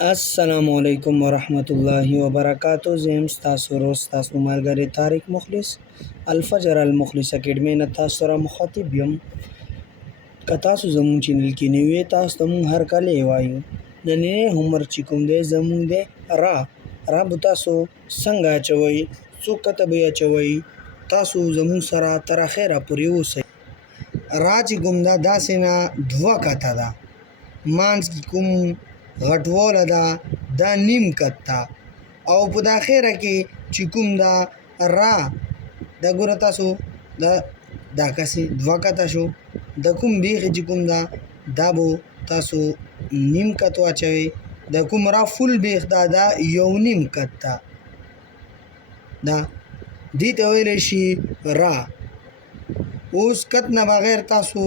السلام علیکم ورحمت الله وبرکاتو. زم تاسو روز تاسو ملګری طارق مخلص الفجر المخلص اکیډمي نه تاسو سره مخاطب یم. که تاسو زموږ چینل کې نیوي تاسو ته مونږ هر کله وایو نننی هومورک چې کوم دی زموږ دی را به تاسو څنګه اچوئ څو کته به اچوئ تاسو زموږ سره تر اخره پورې اوسئ. را چې کوم دا داسې نه دوه کته ده مانځ کې کوم غټواله ده دا نیم کت ده او په داخره کې چې کوم دا را دا ګوره تاسو دا کسې دوه کته شو د کوم بیخې چې کوم دا به تاسو نیم کت واچوئ. د کوم را فل بیخ دا یو نیم کت ده دا دې ته ویلی شي را. اوس کت نه بغیر تاسو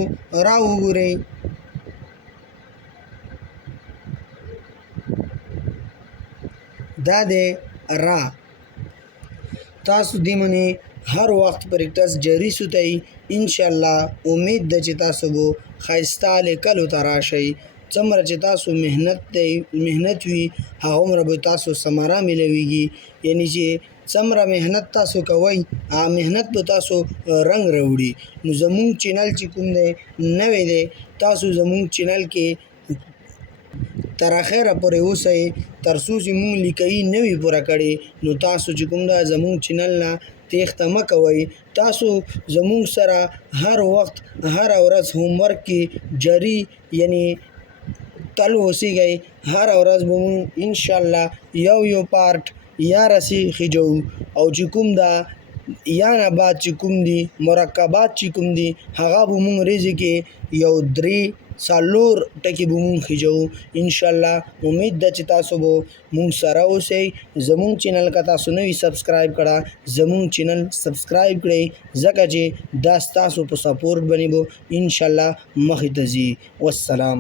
را وګورئ دا دی را. تاسو دې منې هر وخت پریکټس جاری سوتئ انشاءالله. امید ده چې تاسو به ښایسته لیکلو ته راشئ. څومره چې تاسو محنت وي هغومره به تاسو ثمره میلویږي. یعنې چې څومره محنت تاسو کوئ هغه محنت به تاسو رنګ راوړي. نو زموږ چینل چې کوم دی نوی دی تاسو زموږ چینل کې تر اخره پورې اوسئ تر څو چې مونږ لیکئ نه وي پوره کړې. نو تاسو چې کوم دا زموږ چینل نه تیښته مه کوئ. تاسو زموږ سره هر وخت هره ورځ هومورک کې جاری یعنی تل اوسیږئ. هره ورځ به مونږ انشاءالله یو پارټ یا رسی خجو او چې کوم دا یا نه بعد چې کوم دي مرکبات چې کوم دي هغه به مونږ ریزې کې یو 3-4 ټکي به مونږ خجو انشاءالله. امید ده چې تاسو به مونږ سره اوسئ. زموږ چینل که تاسو نوي سبسکرایب کړه زموږ چینل سبسکرایب کړئ ځکه چې دا ستاسو په سپورټ باندې به انشاءالله مخې ته ځي. والسلام.